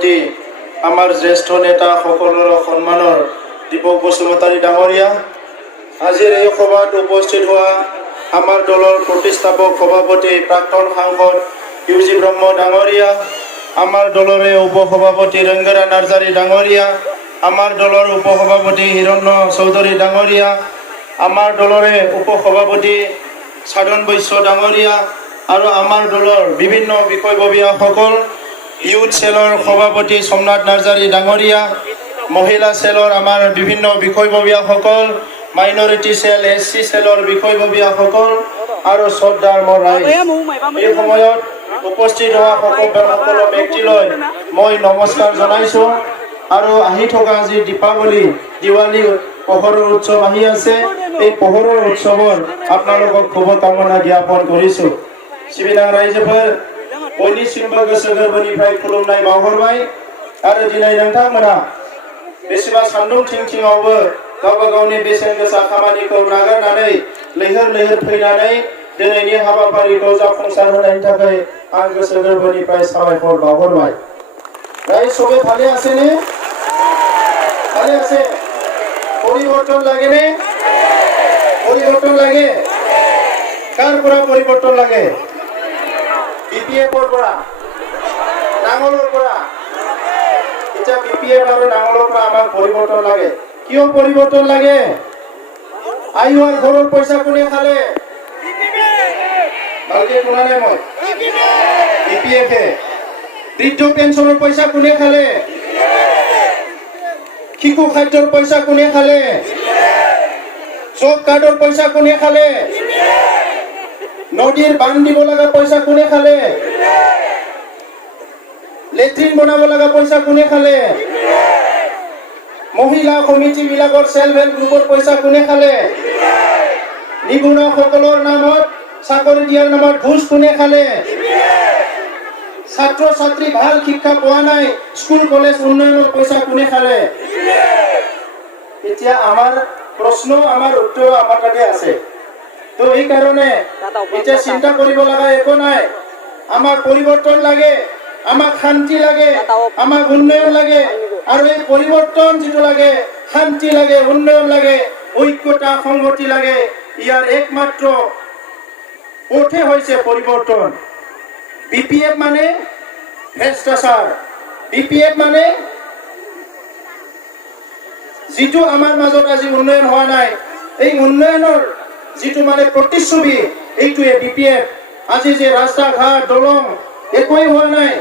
সভাপতি আমাৰ জ্যেষ্ঠ নেতা সকলৰ সন্মানৰ দীপক বসুমতাৰী ডাঙৰীয়া, আজিৰ এই সভাত উপস্থিত হোৱা আমাৰ দলৰ প্ৰতিষ্ঠাপক সভাপতি প্ৰাক্তন সাংসদ ইউজি ব্ৰহ্ম ডাঙৰীয়া, আমাৰ দলৰে উপসভাপতি ৰংগৰা নাৰ্জাৰী ডাঙৰীয়া, আমাৰ দলৰ উপসভাপতি হিৰণ্য চৌধুৰী ডাঙৰীয়া, আমাৰ দলৰে উপসভাপতি সাধন বৈশ্য ডাঙৰীয়া আৰু আমাৰ দলৰ বিভিন্ন বিষয়ববীয়াসকল, ইউথ সেলৰ সভাপতি সোমনাথ নাৰ্জাৰী ডাঙৰীয়া, মহিলা সেলৰ আমাৰ বিভিন্ন বিষয়ববীয়াসকল, মাইনৰিটি সেল SC সেলৰ বিষয়ববীয়াসকল আৰু শ্ৰদ্ধাৰ মোৰ ৰাইজ, এই সময়ত উপস্থিত হোৱা সকলো ব্যক্তিলৈ মই নমস্কাৰ জনাইছোঁ। আৰু আহি থকা আজি দীপাৱলী দিৱালী পোহৰৰ উৎসৱ আহি আছে, এই পোহৰৰ উৎসৱৰ আপোনালোকক শুভকামনা জ্ঞাপন কৰিছোঁ। सिबिनां रायजोफोर बयनिसिमबो गोसो गोरबोनिफ्राय खुलुमनाय बावहरबाय आरो दिनै नोंथांमोना बेसेबा सान्दुं थिं-थिंआवबो गावबा गावनि बेसेन गोसा खामानिखौ नागारनानै लैहोर लैहोर फैनानै दिनैनि हाबाफारिखौ जाफुंसार होनायनि थाखाय आं गोसो गोरबोनिफ्राय साबायखर बावहरबाय। रायज सबै ভালে আছে নে? ভালে আছে? পরিবর্তন লাগে নে? পরিবর্তন লাগে? কার পৰা পৰিবৰ্তন লাগে? BPF-ৰ পৰা, নাঙলৰ পৰা। এতিয়া BPF আৰু নাঙলৰ পৰা আমাক পৰিৱৰ্তন লাগে। কিয় পৰিৱৰ্তন লাগে? আইওৱাৰ ঘৰৰ পইচা কোনে খালে? ভালকে শুনা নাই মই। BPF-এ। বৃদ্ধ পেঞ্চনৰ পইচা কোনে খালে? শিশু খাদ্যৰ পইচা কোনে খালে? জব কাৰ্ডৰ পইচা কোনে খালে? নদীৰ বান্ধ দিব লগা পইচা কোনে খালে? লেট্ৰিন বনাব লগা পইচা কোনে খালে? মহিলা সমিতি বিলাকৰ সেলফ হেল্প গ্ৰুপৰ পইচা কোনে খালে? নিবনুৱাসকলৰ নামত চাকৰি দিয়াৰ নামত ঘুষ কোনে খালে? ছাত্ৰ ছাত্ৰী ভাল শিক্ষা পোৱা নাই, স্কুল কলেজ উন্নয়নৰ পইচা কোনে খালে? এতিয়া আমাৰ প্ৰশ্ন, আমাৰ উত্তৰ আমাৰ তাতে আছে। তো এই কাৰণে এটা চিন্তা কৰিব লগা একো নাই। আমাক পরিবর্তন লাগে, আমাক শান্তি লাগে, আমাক উন্নয়ন লাগে। আর এই পরিবর্তন যেটো লাগে, শান্তি লাগে, উন্নয়ন লাগে, ঐক্যতা সংহতি লাগে, ইয়ার একমাত্র পথে হয়েছে পরিবর্তন। BPF মানে ভ্রষ্টাচার, BPF মানে যেটো আমার মাজত আজি উন্নয়ন হওয়া নাই, এই উন্নয়নের যেটো মানে প্ৰতিচ্ছবি এইটোৱে BPF। আজি যে ৰাস্তা ঘাট দলং একোই হোৱা নাই,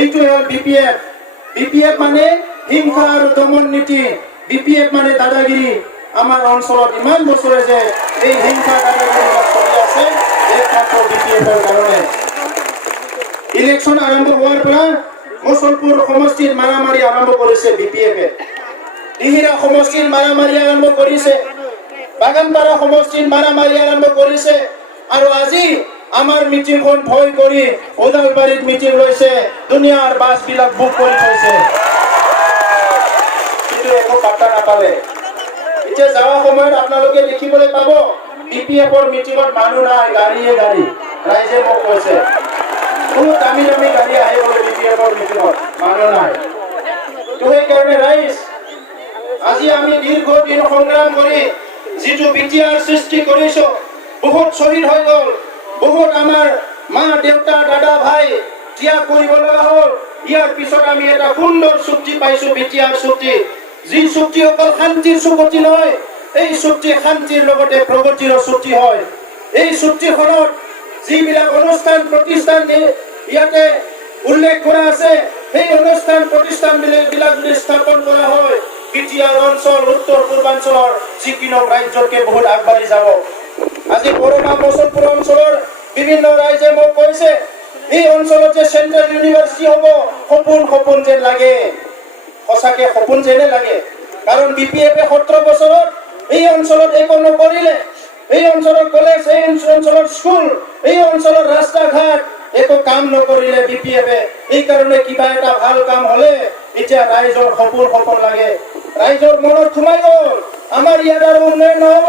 এইটোৱে হ'ল BPF। BPF মানে হিংসা আৰু দমন নীতি, BPF মানে দাদাগিৰি। আমাৰ অঞ্চলত ইমান বছৰে যে এই হিংসা দাদাগিৰি চলি আছে, একমাত্ৰ BPF-ৰ কাৰণে। ইলেকশ্যন আৰম্ভ হোৱাৰ পৰা মুছলপুৰ সমষ্টিৰ মাৰামাৰি আৰম্ভ কৰিছে BPF-এ, দিহিৰা সমষ্টিৰ মাৰামাৰি আৰম্ভ কৰিছে, বাগানপাৰা সমষ্টিৰ মাৰামাৰি আৰম্ভ কৰিছে। আৰু আজি আমাৰ মিটিংখন ভয় কৰি ওদালবাৰীত মিটিং লৈছে, দুনিয়াৰ বাছবিলাক বুক কৰি থৈছে, কিন্তু একো পাত্তা নাপালে। এতিয়া যাওয়া সময়ত আপোনালোকে দেখিবলৈ পাব BPF-ৰ মিটিঙত মানুহ নাই, গাড়ীয়ে গাড়ী। ৰাইজে মোক কৈছে কোনো দামী দামী গাড়ী আহে বোলে BPF-ৰ মিটিঙত, মানুহ নাই। তো সেইকাৰণে ৰাইজ আজি আমি দীৰ্ঘদিন সংগ্ৰাম কৰি যেটো বিটিআৰ সৃষ্টি কৰিছো, বহুত শহীদ হৈ গল, বহুত আমাৰ মা দেউতা দাদা ভাই ত্যাগ কৰিব লগা হ'ল। ইয়াৰ পিছত আমি এটা সুন্দৰ চুক্তি পাইছো, বিটিআৰ চুক্তি। যি চুক্তি অকল শান্তিৰ চুক্তি নহয়, এই চুক্তি শান্তিৰ লগতে প্ৰগতিৰ চুক্তি হয়। এই চুক্তিখনত যিবিলাক অনুষ্ঠান প্ৰতিষ্ঠান ইয়াতে উল্লেখ কৰা আছে, সেই অনুষ্ঠান প্ৰতিষ্ঠান বিলাক যদি স্থাপন কৰা হয়, বিটিআৰ অঞ্চল উত্তৰ পূৰ্বাঞ্চলৰ যিকোনো ৰাজ্যতকৈ বহুত আগবাঢ়ি যাব। আজি বৰমা মুছলপুৰ অঞ্চলৰ বিভিন্ন ৰাইজে মোক কৈছে এই অঞ্চলত যে চেন্ট্ৰেল ইউনিভাৰ্চিটি হ'ব, সপোন সপোন যেন লাগে, সঁচাকে সপোন যেনে লাগে। কাৰণ BPF-এ 17 বছৰত এই অঞ্চলত একো নকৰিলে, এই অঞ্চলৰ কলেজ, এই অঞ্চলৰ স্কুল, এই অঞ্চলৰ ৰাস্তা ঘাট একো কাম নকৰিলে BPF-এ। এই কাৰণে কিবা এটা ভাল কাম হলে এতিয়া ৰাইজৰ সপোন লাগে, ৰাইজৰ মনত সোমাই গ'ল আমাৰ ইয়াত আৰু উন্নয়ন নহ'ব।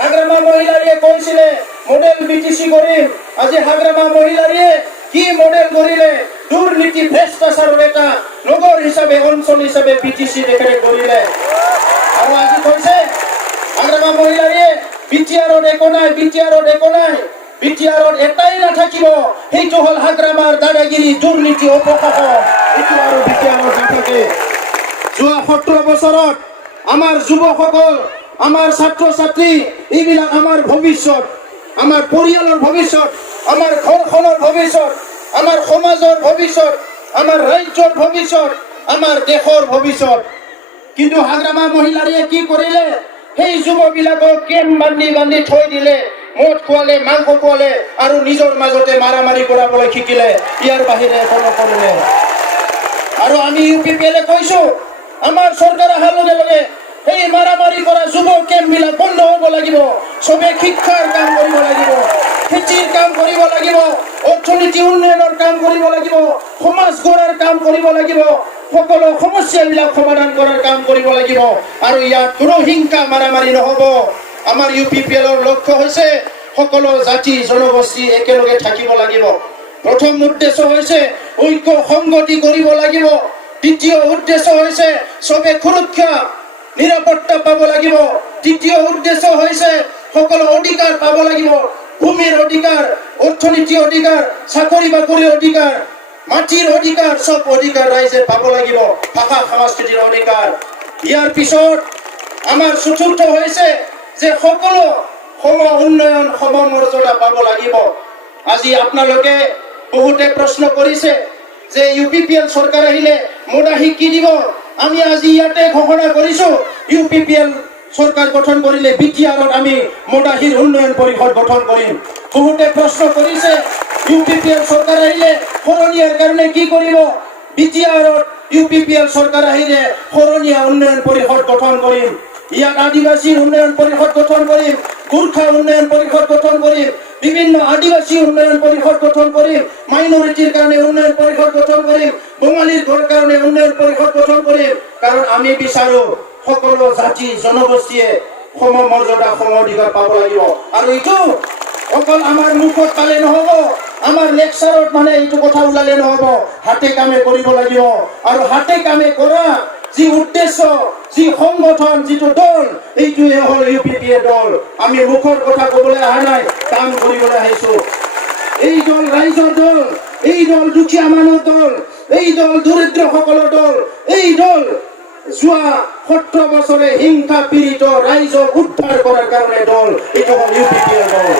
হাগ্ৰামা মহিলাৰীয়ে কৈছিলে মডেল BTC কৰিম, আজি হাগ্ৰামা মহিলাৰীয়ে কি মডেল কৰিলে? দুৰ্নীতি ভ্ৰষ্টাচাৰৰ এটা নগৰ শহৰ হিসাবে অঞ্চল হিসাবে বিটিসি এখানে গড়িলে আৰু আজি কৈছে হাগ্ৰামা মহিলাৰে বিটিআৰত একো নাই বিটিআৰত এটাই নাথাকিব সেইটো হল হাগ্ৰামাৰ দাদাগিৰি দুৰ্নীতি অপশাসন এইটো আৰু বিটিআৰত নাথাকে যোৱা 17 বছৰত আমাৰ যুৱকসকল আমাৰ ছাত্ৰ ছাত্ৰী এইবিলাক আমাৰ ভৱিষ্যত আমাৰ পৰিয়ালৰ ভৱিষ্যত আমাৰ ঘৰখনৰ ভৱিষ্যত আমাৰ সমাজৰ ভৱিষ্যত আমাৰ ৰাজ্যৰ ভৱিষ্যত আমাৰ দেশৰ ভৱিষ্যত কিন্তু হাগ্ৰামা মহিলাৰে কি কৰিলে সেই যুৱবিলাকক কেম বান্ধি থৈ দিলে মদ খোৱালে মাংস খোৱালে আৰু নিজৰ মাজতে মাৰামাৰি কৰাবলৈ শিকিলে ইয়াৰ বাহিৰে একো নকৰিলে আৰু আমি ইউপিপিএলে কৈছো আমাৰ চৰকাৰ অহাৰ লগে লগে এই মাৰামাৰি কৰা যুৱ কেম্পবিলাক বন্ধ হ'ব লাগিব সবে শিক্ষাৰ কাম কৰিব লাগিব খেতিৰ কাম কৰিব লাগিব অৰ্থনীতি উন্নয়নৰ কাম কৰিব লাগিব সমাজ গঢ়াৰ কাম কৰিব লাগিব সকলো সমস্যাবিলাক সমাধান কৰাৰ কাম কৰিব লাগিব আৰু ইয়াত কোনো হিংসা মাৰামাৰি নহ'ব আমাৰ ইউপিপিএলৰ লক্ষ্য হৈছে সকলো জাতি জনগোষ্ঠী একেলগে থাকিব লাগিব প্ৰথম উদ্দেশ্য হৈছে ঐক্য সংগতি কৰিব লাগিব দ্বিতীয় উদ্দেশ্য হৈছে সবে সুৰক্ষা নিৰাপত্তা পাব লাগিব তৃতীয় উদ্দেশ্য হৈছে সকলো অধিকাৰ পাব লাগিব ভূমিৰ অধিকাৰ অৰ্থনীতিৰ অধিকাৰ চাকৰি বাকৰিৰ অধিকাৰ মাটিৰ অধিকাৰ সব অধিকাৰ ৰাইজে পাব লাগিব ভাষা সংস্কৃতিৰ অধিকাৰ ইয়াৰ পিছত আমাৰ চতুৰ্থ হৈছে যে সকলো সম উন্নয়ন সম মৰ্যাদা পাব লাগিব আজি আপোনালোকে বহুতে প্ৰশ্ন কৰিছে যে ইউপিপিএল চৰকাৰ আহিলে মোদাহি কি দিব আমি আজি ইয়াতে ঘোষণা কৰিছো ইউপিপিএল চৰকাৰ গঠন কৰিলে বিটিআৰত আমি মোদাহিৰ উন্নয়ন পৰিষদ গঠন কৰিম বহুতে প্ৰশ্ন কৰিছে ইউপিপিএল চৰকাৰ আহিলে শৰণীয়াৰ কাৰণে কি কৰিব বিটিআৰত ইউপিপিএল চৰকাৰ আহিলে শৰণীয়া উন্নয়ন পৰিষদ গঠন কৰিম ইয়াত আদিবাসী উন্নয়ন পৰিষদ গঠন কৰিম গোৰ্খা উন্নয়ন পৰিষদ গঠন কৰিম বিভিন্ন আদিবাসী উন্নয়ন পৰিষদ গঠন কৰিম মাইনৰিটিৰ কাৰণে উন্নয়ন পৰিষদ গঠন কৰিম বঙালীৰ কাৰণে উন্নয়ন পৰিষদ গঠন কৰিম কাৰণ আমি বিচাৰো সকলো জাতি জনগোষ্ঠীয়ে সম মৰ্যাদা সম অধিকাৰ পাব লাগিব আৰু এইটো অকল আমাৰ মুখত পালে নহ'ব আমাৰ লেকচাৰত মানে এইটো কথা ওলালে নহ'ব হাতে কামে কৰিব লাগিব আৰু হাতে কামে কৰা যি উদ্দেশ্য যি সংগঠন যিটো দল এইটোৱে হ'ল ইউপিপিএ দল আমি মুখৰ কথা ক'বলৈ অহা নাই কাম কৰিবলৈ আহিছো এই দল ৰাইজৰ দল এই দল দুখীয়া মানুহৰ দল এই দল দৰিদ্ৰসকলৰ দল এই দল যোৱা 17 বছৰে হিংসা পীড়িত ৰাইজক উদ্ধাৰ কৰাৰ কাৰণে দল এইটো হ'ল ইউপিপিএ দল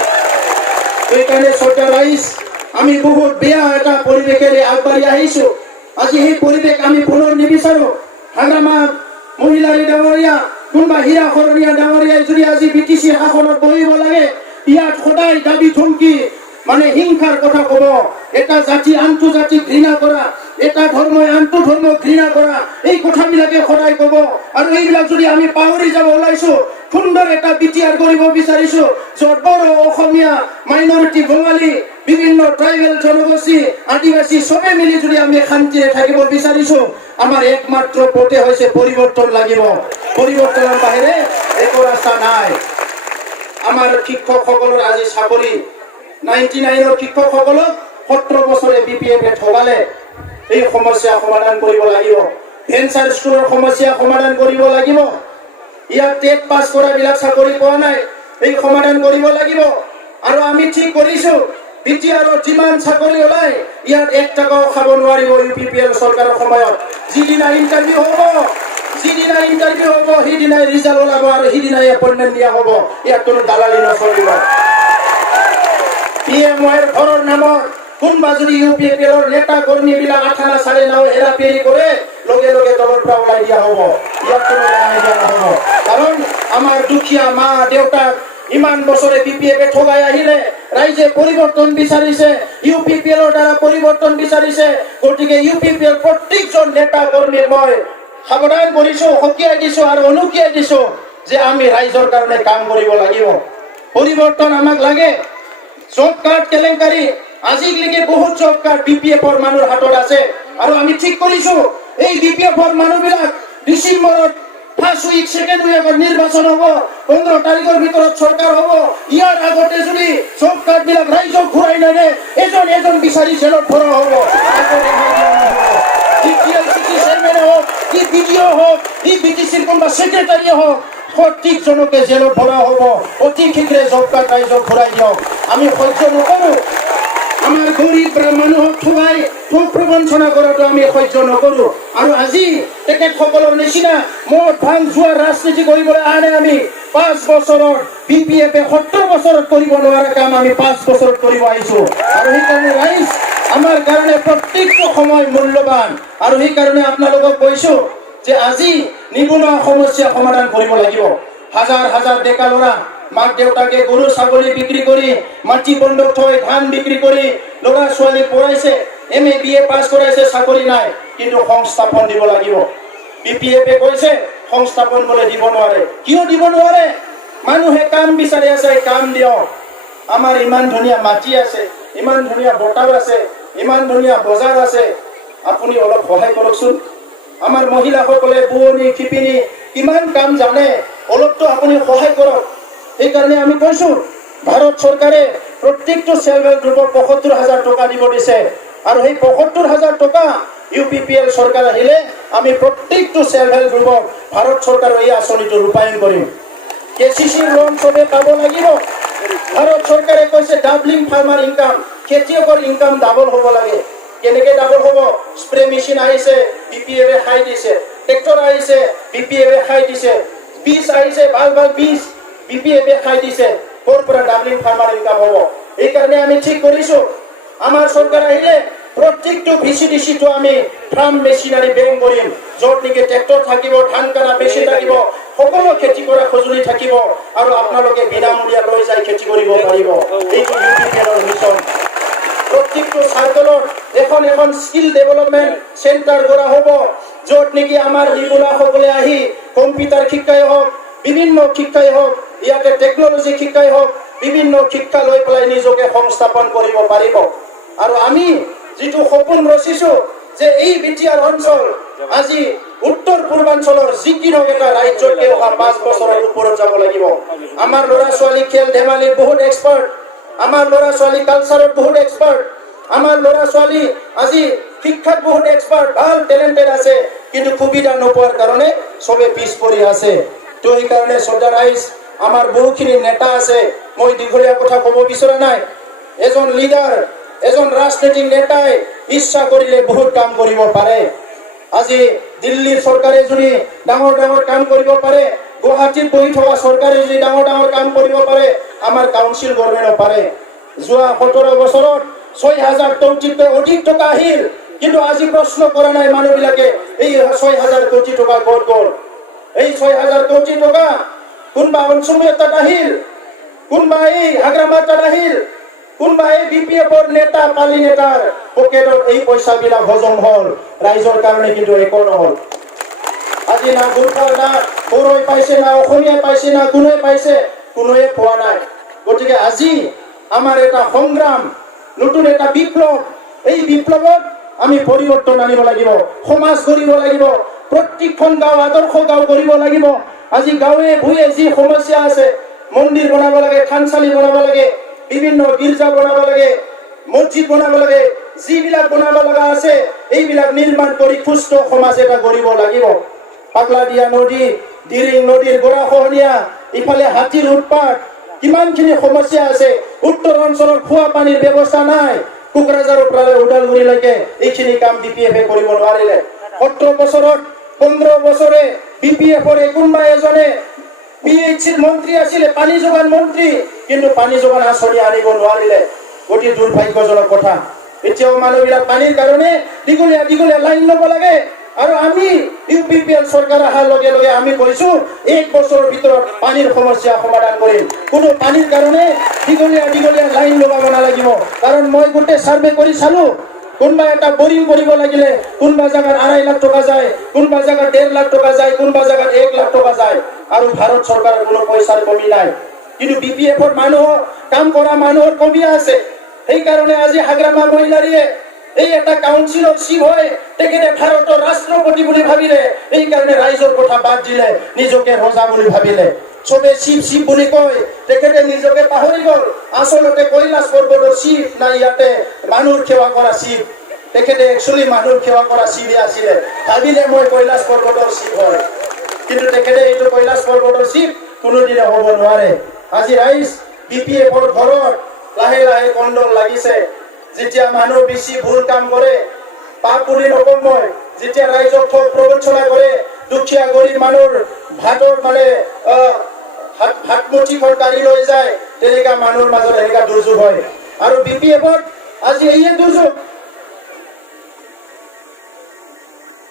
এইকাৰণে চৰকাৰ ৰাইজ আমি বহুত বেয়া এটা পৰিৱেশেৰে আগবাঢ়ি আহিছো আজি সেই পৰিৱেশ আমি পুনৰ নিবিচাৰো হাগ্ৰামা মহিলাৰী ডাঙৰীয়া কোনোবা হীৰা শৰণীয়া ডাঙৰীয়াই যদি আজি বিটিচি শাসনত বহিব লাগে ইয়াত সদায় দাবী ধমকি মানে হিংসাৰ কথা ক'ব এটা জাতি আনটো জাতি ঘৃণা কৰা এটা ধৰ্মই আনটো ধৰ্ম ঘৃণা কৰা এই কথাবিলাকে সদায় ক'ব আৰু এইবিলাক যদি আমি পাহৰি যাব ওলাইছো সুন্দৰ এটা বিটিআৰ কৰিব বিচাৰিছো য'ত বড়ো অসমীয়া মাইনৰিটি বঙালী বিভিন্ন ট্ৰাইবেল জনগোষ্ঠী আদিবাসী সবে মিলি যদি আমি শান্তিৰে থাকিব বিচাৰিছো আমাৰ একমাত্ৰ পথে হৈছে পৰিৱৰ্তন লাগিব পৰিৱৰ্তনৰ বাহিৰে একো ৰাস্তা নাই আমাৰ শিক্ষকসকলৰ আজি চাকৰি 99ৰ শিক্ষকসকলক 17 বছৰে বিপিএফে ঠগালে এই সমস্যা সমাধান কৰিব লাগিব ভেঞ্চাৰ স্কুলৰ সমস্যা সমাধান কৰিব লাগিব ইয়াত টেট পাছ কৰা বিলাক চাকৰি পোৱা নাই এই সমাধান কৰিব লাগিব আৰু আমি ঠিক কৰিছো বিটিআৰত যিমান চাকৰি ওলাই ইয়াত 1 টকাও খাব নোৱাৰিব ইউপিপিএল চৰকাৰৰ সময়ত যিদিনা ইণ্টাৰভিউ হ'ব সিদিনাই ৰিজাল্ট ওলাব আৰু সিদিনাই এপইণ্টমেণ্ট দিয়া হ'ব ইয়াত কোনো দালালি নচলিব পিএমঅ'ৰ ঘৰৰ নামত কোনোবা যদি ইউপিপিএলৰ নেতা কৰ্মীবিলাক আঠানা চাৰে নাও হেৰাফেৰি কৰে লগে লগে দলৰ পৰা ওলাই দিয়া হ'ব ইয়াত কোনো ৰেহাই দিয়া নহ'ব কাৰণ আমাৰ দুখীয়া মা দেউতাক ইমান বছৰে বিপিএফে ঠগাই আহিলে ৰাইজে পৰিৱৰ্তন বিচাৰিছে ইউপিপিএলৰ দ্বাৰা পৰিৱৰ্তন বিচাৰিছে গতিকে ইউপিপিএল প্ৰত্যেকজন নেতা কৰ্মীক মই সাৱধান কৰিছো সকীয়াই দিছো আৰু অনুকিয়াই দিছো যে আমি ৰাইজৰ কাৰণে কাম কৰিব লাগিব পৰিৱৰ্তন আমাক লাগে জব কাৰ্ড কেলেংকাৰী আজিলৈকে বহুত জব কাৰ্ড বিপিএফৰ মানুহৰ হাতত আছে আৰু আমি ঠিক কৰিছো এই বিপিএফৰ মানুহবিলাক ডিচেম্বৰত ফাৰ্ষ্ট উইক সেকেন্ড উইকত নিৰ্বাচন হ'ব 15 তাৰিখৰ ভিতৰত চৰকাৰ হ'ব ইয়াৰ আগতে যদি জব কাৰ্ড বিলাক ৰাইজক ঘূৰাই নানে এজন বিচাৰি জেলত ভৰা হ'ব বিডিও হোক ই বিটিসিৰ কোনোবা সেক্ৰেটাৰি হোক প্ৰত্যেকজনকে জেলত ভৰা হ'ব অতি শীঘ্ৰে জব কাৰ্ড ৰাইজক ঘূৰাই দিয়ক আমি সহ্য নকৰোঁ আমাৰ গৰীব মানুহক ঠগাই ঠগ প্ৰবঞ্চনা কৰাটো আমি সহ্য নকৰোঁ আৰু আজি তেখেতসকলৰ নিচিনা মদ ভাং জুৱা ৰাজনীতি কৰিবলৈ আনে আমি 5 বছৰৰ BPF-এ 70 বছৰত কৰিব নোৱাৰা কাম আমি 5 বছৰত কৰিব আহিছোঁ আৰু সেইকাৰণে ৰাইজ আমাৰ কাৰণে প্ৰত্যেকটো সময় মূল্যৱান আৰু সেইকাৰণে আপোনালোকক কৈছোঁ যে আজি নিবনুৱা সমস্যা সমাধান কৰিব লাগিব হাজাৰ হাজাৰ ডেকা ল'ৰা মাক দেউতাকে গৰু ছাগলী বিক্ৰী কৰি মাটি বন্ধক থৈ ধান বিক্ৰী কৰি ল'ৰা ছোৱালী পঢ়াইছে MA BA পাছ কৰাইছে চাকৰি নাই কিন্তু সংস্থাপন দিব লাগিব BPF-এ কৈছে সংস্থাপন বলে দিব নোৱাৰে কিয় দিব নোৱাৰে মানুহে কাম বিচাৰি আছে কাম দিয়ক আমাৰ ইমান ধুনীয়া মাটি আছে ইমান ধুনীয়া বতাহ আছে ইমান ধুনীয়া বজাৰ আছে আপুনি অলপ সহায় কৰকচোন আমাৰ মহিলাসকলে বুৱনী শিপিনী কিমান কাম জানে অলপতো আপুনি সহায় কৰক এইকাৰণে আমি কৈছোঁ ভাৰত চৰকাৰে প্ৰত্যেকটো সেল্ফ হেল্প গ্ৰুপক ৭৫,০০০ টকা দিব দিছে আৰু সেই ৭৫,০০০ টকা UPPL চৰকাৰ আহিলে আমি প্ৰত্যেকটো সেল্ফ হেল্প গ্ৰুপক ভাৰত চৰকাৰৰ এই আঁচনিটো ৰূপায়ণ কৰিম KCC লোন সবে পাব লাগিব ভাৰত চৰকাৰে কৈছে ডাবলিং ফাৰ্মাৰ ইনকাম খেতিয়কৰ ইনকাম ডাবল হ'ব লাগে কেনেকৈ ডাবল হ'ব স্প্ৰে মেচিন আহিছে BPF-এ খাই দিছে ট্ৰেক্টৰ আহিছে BPF-এ খাই দিছে বীজ আহিছে ভাল ভাল বীজ BPF-এ খাই দিছে ক'ৰ পৰা ডাবলিং ফাৰ্মাৰ ইনকাম হ'ব এইকাৰণে আমি ঠিক কৰিছোঁ আমাৰ চৰকাৰ আহিলে প্ৰত্যেকটো VCDC-টো আমি ফাৰ্ম মেচিনাৰী বেংক কৰিম য'ত নেকি ট্ৰেক্টৰ থাকিব ধান কাটা মেচিন থাকিব সকলো খেতি কৰা সঁজুলি থাকিব আৰু আপোনালোকে বিনামূলীয়া লৈ যাই খেতি কৰিব পাৰিব এইটো UPPL-ৰ মিছন প্ৰত্যেকটো চাৰ্কলত এখন এখন স্কিল ডেভেলপমেণ্ট চেণ্টাৰ কৰা হ'ব য'ত নেকি আমাৰ নিবনুৱাসকলে আহি কম্পিউটাৰ শিক্ষাই হওক বিভিন্ন শিক্ষাই হওক ইয়াতে টেকনলজি শিক্ষাই হওক বিভিন্ন শিক্ষা লৈ পেলাই নিজকে সংস্থাপন কৰিব পাৰিব আৰু আমি যিটো সপোন ৰচিছোঁ যে এই BTR অঞ্চল আজি উত্তৰ পূৰ্বাঞ্চলৰ যিকোনো এটা ৰাজ্যতে অহা 5 বছৰৰ ওপৰত যাব লাগিব আমাৰ ল'ৰা ছোৱালী খেল ধেমালিত বহুত এক্সপাৰ্ট আমাৰ ল'ৰা ছোৱালী কালচাৰত বহুত এক্সপাৰ্ট আমাৰ ল'ৰা ছোৱালী আজি শিক্ষাত বহুত এক্সপাৰ্ট ভাল টেলেণ্টেড আছে কিন্তু সুবিধা নোপোৱাৰ কাৰণে সবে পিছ পৰি আছে তো এইকাৰণে শ্ৰদ্ধা ৰাইজ আমাৰ বহুখিনি নেতা আছে মই দীঘলীয়া কথা ক'ব বিচৰা নাই এজন লিডাৰ এজন ৰাজনৈতিক নেতাই ইচ্ছা কৰিলে বহুত কাম কৰিব পাৰে আজি দিল্লীৰ চৰকাৰে যদি ডাঙৰ ডাঙৰ কাম কৰিব পাৰে গুৱাহাটীত বহি থকা চৰকাৰে যদি ডাঙৰ ডাঙৰ কাম কৰিব পাৰে আমাৰ কাউন্সিল গভৰ্ণমেণ্টও পাৰে যোৱা 17 বছৰত 6,000 কোটিতকৈ অধিক টকা আহিল কিন্তু আজি প্ৰশ্ন কৰা নাই মানুহবিলাকে এই 6,000 কোটি টকা ক'ত গ'ল এই 6,000 কোটি টকা কোনবা অঞ্চলত আহিল কোনবা এই হাগ্ৰামাত আহিল কোনবা এই BPF-ৰ নেতা পালি নেতাৰ পকেটত এই পইচাবিলাক হজম হ'ল ৰাইজৰ কাৰণে কিন্তু একো নহ'ল আজি না গোৰ্খা না বড়োই পাইছে না অসমীয়া পাইছে না কোনোৱে পাইছে কোনোৱে পোৱা নাই গতিকে আজি আমাৰ এটা সংগ্ৰাম নতুন এটা বিপ্লৱ এই বিপ্লৱত আমি পৰিৱৰ্তন আনিব লাগিব সমাজ গঢ়িব লাগিব প্ৰত্যেকখন গাঁও আদৰ্শ গাঁও কৰিব লাগিব আজি গাঁৱে ভূঞে যি সমস্যা আছে মন্দিৰ বনাব লাগে থানচালি বনাব লাগে বিভিন্ন গীৰ্জা বনাব লাগে মছজিদ বনাব লাগে যিবিলাক বনাব লগা আছে এইবিলাক নিৰ্মাণ কৰি সুস্থ সমাজ এটা গঢ়িব লাগিব পাগলাদিয়া নদী দিৰিং নদীৰ গৰাখহনীয়া ইফালে হাতীৰ উৎপাত কিমানখিনি সমস্যা আছে উত্তৰ অঞ্চলত খোৱা পানীৰ ব্যৱস্থা নাই কোকৰাঝাৰৰ পৰা ওদালগুৰিলৈকে এইখিনি কাম BPF-এ কৰিব নোৱাৰিলে 17 বছৰত 15 বছৰে BPF-ৰ কোনোবা এজনে BHCৰ মন্ত্ৰী আছিলে পানী যোগান মন্ত্ৰী কিন্তু পানী যোগান আঁচনি আনিব নোৱাৰিলে অতি দুৰ্ভাগ্যজনক কথা এতিয়াও মানুহবিলাক পানীৰ কাৰণে দীঘলীয়া দীঘলীয়া লাইন ল'ব লাগে আৰু আমি UPPL চৰকাৰ অহাৰ লগে লগে আমি কৈছোঁ 1 বছৰৰ ভিতৰত পানীৰ সমস্যা সমাধান কৰিম কোনো পানীৰ কাৰণে দীঘলীয়া দীঘলীয়া লাইন লগাব নালাগিব কাৰণ মই গোটেই সাৰ্ভে কৰি চালোঁ কোনোবা এটা বৰিং কৰিব লাগিলে কোনোবা জায়গাত 2.5 লাখ টকা যায় কোনোবা জায়গাত 1.5 লাখ টকা যায় কোনোবা জায়গাত 1 লাখ টকা যায় আৰু ভাৰত চৰকাৰৰ কোনো পইচাৰ কমি নাই কিন্তু BPF-ৰ মানুহৰ কাম কৰা মানুহৰ কমি আছে সেইকাৰণে আজি হাগ্ৰামা মহিলাৰীয়ে এই এটা কাউন্সিলৰ চিফ হয় তেখেতে ভাৰতৰ ৰাষ্ট্ৰপতি বুলি ভাবিলে এইকাৰণে ৰাইজৰ কথা বাদ দিলে নিজকে ৰজা বুলি ভাবিলে সবে চিফ চিফ বুলি কয় তেখেতে নিজকে পাহৰি গ'ল আচলতে কৈলাশ পৰ্বতৰ চিফ নাই ইয়াতে মানুহৰ সেৱা কৰা চিফ তেখেতে একচুৱেলি মানুহৰ সেৱা কৰা চিৰি আছিলে ভাবিলে মই কৈলাশ পৰ্বতৰ শিৱ হয় কিন্তু তেখেতে এইটো কৈলাশ পৰ্বতৰ শিৱ কোনোদিনে হ'ব নোৱাৰে আজি ৰাইজ BPFৰ ঘৰত লাহে লাহে কণ্ডল লাগিছে যেতিয়া মানুহ বেছি ভুল কাম কৰে পাপ বুলি নকম মই যেতিয়া ৰাইজক প্ৰবঞ্চনা কৰে দুখীয়া গৰীব মানুহৰ ভাতৰ মানে ভাত মুঠিখন কাঢ়ি লৈ যায় তেনেকা মানুহৰ মাজত এনেকা দুৰ্যোগ হয় আৰু BPFৰ আজি এই দুৰ্যোগ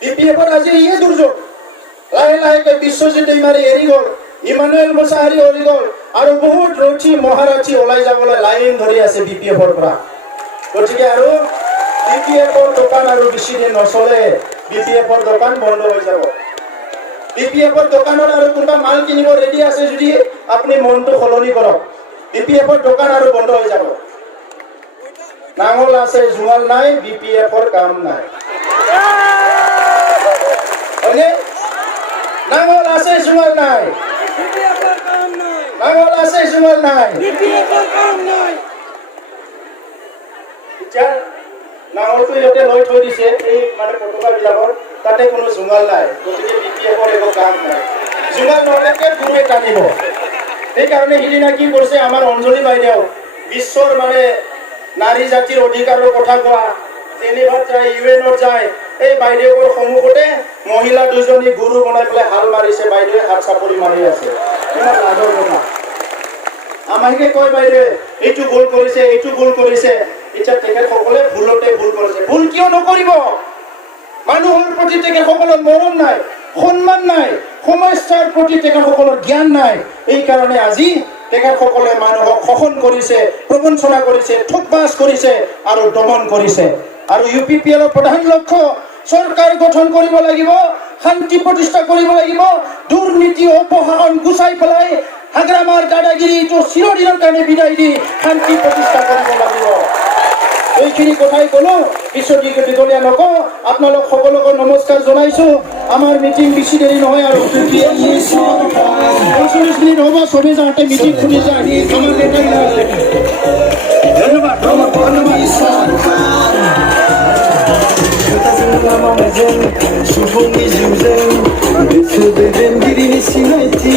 BPFৰ আজি এই দুৰ্যোগ লাহে লাহে বিশ্বজিৎ দৈমাৰী এৰি গ'ল ইমানুৱেল মুছাহাৰী এৰি গ'ল আৰু বহুত ৰথী মহাৰথী ওলাই যাবলৈ লাইন ধৰি আছে BPFৰ পৰা গতিকে আৰু BPFৰ দোকান আৰু বেছি দিন নচলে BPFৰ দোকান বন্ধ হৈ যাব BPFৰ দোকানত আৰু কোনোবা মাল কিনিব ৰেডি আছে যদি আপুনি মনটো সলনি কৰক BPFৰ দোকান আৰু বন্ধ হৈ যাব নাঙল আছে জোঙাল নাই BPFৰ কাম নাই হয়নে নাঙল আছে জোঙাল নাই নাঙল আছে জোঙাল নাই নাঙলটো ইয়াতে লৈ থৈ দিছে এই মানে পতাকা বিলাকৰ তাতে কোনো জোঙাল নাই গতিকে BPFৰ একো কাম নাই জোঙাল নহ'লে দূৰে টানিব সেইকাৰণে সিদিনা কি কৰিছে আমাৰ অঞ্জলি বাইদেউ বিশ্বৰ মানে নাৰী জাতিৰ অধিকাৰৰ কথা কোৱা জেনেভাত যায় UN-ত যায় এই বাইদেউৰ সন্মুখতে মহিলা দুজনী গুৰু বনাই পেলাই হাল মাৰিছে বাইদেৱে হাত চাপৰি মাৰি আছে কিমান লাজৰ কথা আমাকে কয় বাইদেৱে এইটো ভুল কৰিছে এতিয়া তেখেতসকলে ভুলতে ভুল কৰিছে ভুল কিয় নকৰিব মানুহৰ প্ৰতি তেখেতসকলৰ মৰম নাই সন্মান নাই সমস্যাৰ প্ৰতি তেখেতসকলৰ জ্ঞান নাই এই কাৰণে আজি তেখেতসকলে মানুহক শোষণ কৰিছে প্ৰবঞ্চনা কৰিছে ঠগবাজ কৰিছে আৰু দমন কৰিছে আৰু UPPLৰ প্ৰধান লক্ষ্য চৰকাৰ গঠন কৰিব লাগিব শান্তি প্ৰতিষ্ঠা কৰিব লাগিব দুৰ্নীতি অপহৰণ গুচাই পেলাই হাগ্ৰামাৰ দাদাগিৰিটো চিৰদিনৰ কাৰণে বিদায় দি শান্তি প্ৰতিষ্ঠা কৰিব লাগিব এইখিনি কথাই ক'লো দীঘলীয়া নকওঁ আপোনালোক সকলোকে নমস্কাৰ জনাইছো আমাৰ মিটিং বেছি দেৰি নহয় আৰু 45 মিনিট হ'ব চবে যাওঁতে মিটিং খুলি যায় আমাৰ নেতাই ধন্যবাদ सुबुंनि जिउजों गोसो दैदेनगिरिनि सिनायथि